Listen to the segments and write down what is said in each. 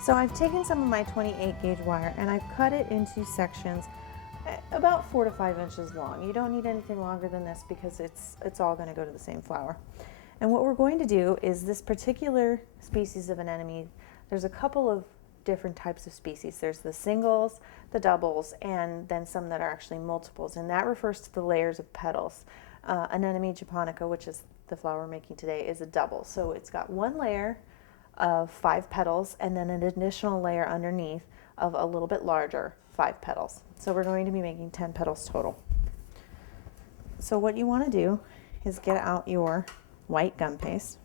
So I've taken some of my 28 gauge wire and I've cut it into sections about 4 to 5 inches long. You don't need anything longer than this because it's all going to go to the same flower. And what we're going to do is this particular species of anemone, there's a couple of different types of species. There's the singles, the doubles, and then some that are actually multiples, and that refers to the layers of petals. Anemone japonica, which is the flower we're making today, is a double. So it's got one layer of 5 petals and then an additional layer underneath of a little bit larger 5 petals. So we're going to be making 10 petals total. So what you want to do is get out your white gum paste.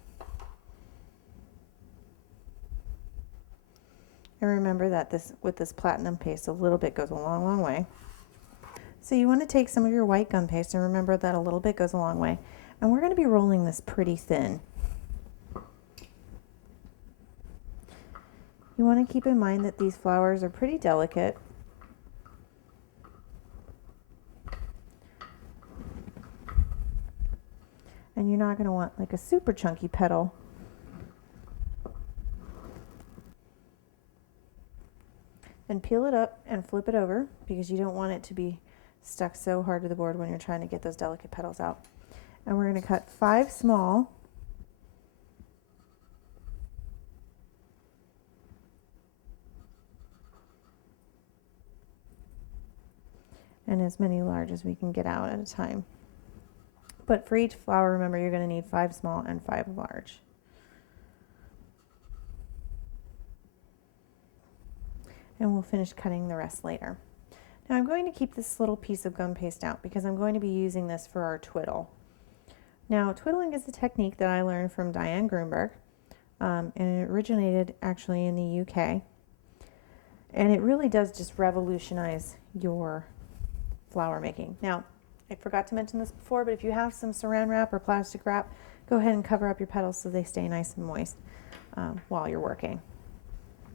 And remember that with this platinum paste, a little bit goes a long, long way. So you want to take some of your white gum paste, and remember that a little bit goes a long way. And we're going to be rolling this pretty thin. You want to keep in mind that these flowers are pretty delicate. And you're not going to want like a super chunky petal. Then peel it up and flip it over because you don't want it to be stuck so hard to the board when you're trying to get those delicate petals out. And we're going to cut 5 small and as many large as we can get out at a time. But for each flower, remember, you're going to need 5 small and 5 large. And we'll finish cutting the rest later. Now I'm going to keep this little piece of gum paste out because I'm going to be using this for our twiddle. Now twiddling is a technique that I learned from Diane Grunberg, and it originated actually in the UK. And it really does just revolutionize your flower making. Now, I forgot to mention this before, but if you have some saran wrap or plastic wrap, go ahead and cover up your petals so they stay nice and moist while you're working.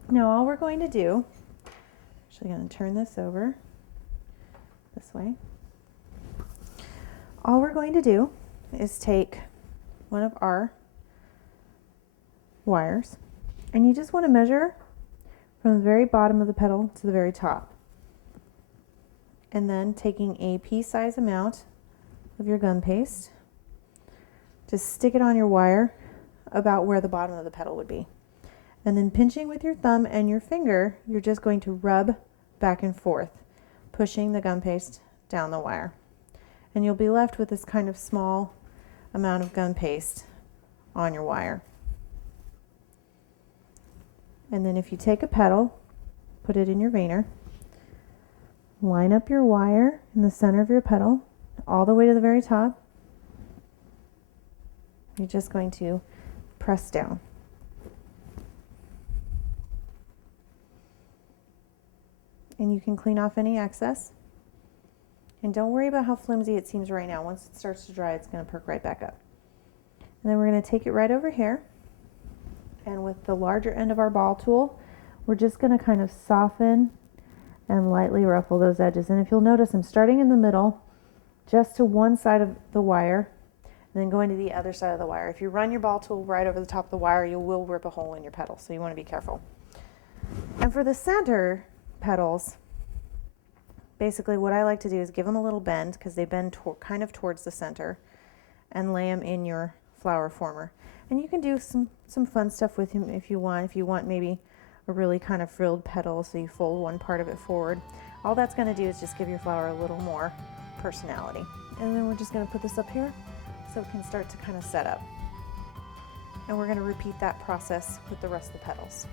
Now all we're going to do, actually going to turn this over this way. All we're going to do is take one of our wires, and you just want to measure from the very bottom of the petal to the very top. And then taking a pea-size amount of your gum paste, just stick it on your wire about where the bottom of the petal would be. And then pinching with your thumb and your finger, you're just going to rub back and forth, pushing the gum paste down the wire. And you'll be left with this kind of small amount of gum paste on your wire. And then if you take a petal, put it in your veiner, line up your wire in the center of your petal all the way to the very top. You're just going to press down. And you can clean off any excess. And don't worry about how flimsy it seems right now. Once it starts to dry, it's going to perk right back up. And then we're going to take it right over here. And with the larger end of our ball tool, we're just going to kind of soften and lightly ruffle those edges. And if you'll notice, I'm starting in the middle, just to one side of the wire, and then going to the other side of the wire. If you run your ball tool right over the top of the wire, you will rip a hole in your petal, so you want to be careful. And for the center petals, basically what I like to do is give them a little bend because they bend kind of towards the center, and lay them in your flower former. And you can do some fun stuff with them if you want. If you want maybe a really kind of frilled petal, so you fold one part of it forward. All that's going to do is just give your flower a little more personality. And then we're just going to put this up here so it can start to kind of set up. And we're going to repeat that process with the rest of the petals.